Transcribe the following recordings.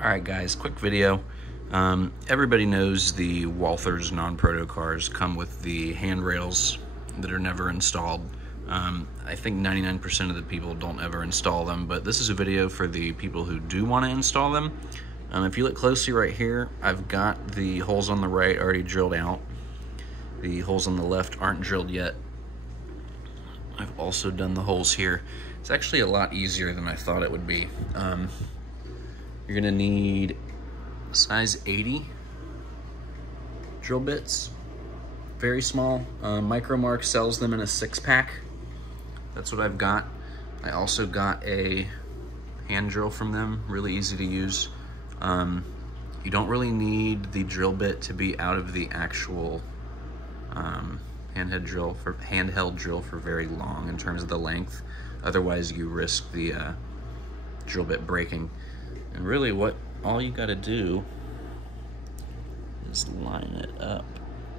Alright guys, quick video. Everybody knows the Walthers non-proto cars come with the handrails that are never installed. I think 99% of the people don't ever install them, but this is a video for the people who do want to install them. If you look closely right here, I've got the holes on the right already drilled out. The holes on the left aren't drilled yet. I've also done the holes here. It's actually a lot easier than I thought it would be. You're gonna need size 80 drill bits, very small. Micromark sells them in a 6-pack. That's what I've got. I also got a hand drill from them, really easy to use. You don't really need the drill bit to be out of the actual handheld drill for very long in terms of the length. Otherwise you risk the drill bit breaking. And really all you gotta do is line it up.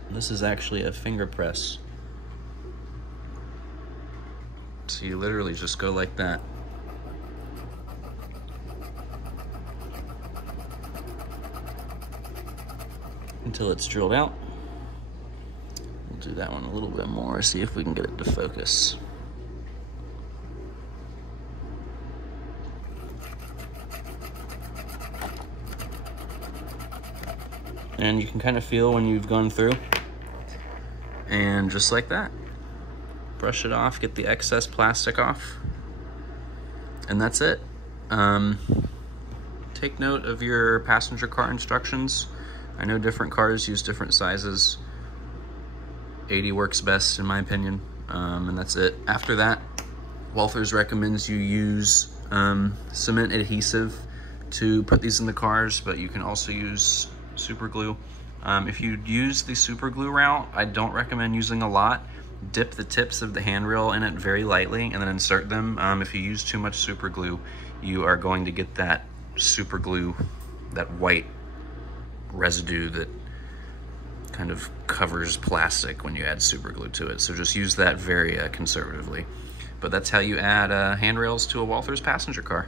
This is actually a finger press. So you literally just go like that. Until it's drilled out. We'll do that one a little bit more, see if we can get it to focus. And you can kind of feel when you've gone through. And just like that, brush it off, get the excess plastic off, and that's it. Take note of your passenger car instructions. I know different cars use different sizes. 80 works best in my opinion, and that's it. After that, Walthers recommends you use cement adhesive to put these in the cars, but you can also use super glue. If you use the super glue route, I don't recommend using a lot. Dip the tips of the handrail in it very lightly and then insert them. If you use too much super glue, you are going to get that super glue, that white residue that kind of covers plastic when you add super glue to it. So just use that very conservatively. But that's how you add handrails to a Walthers passenger car.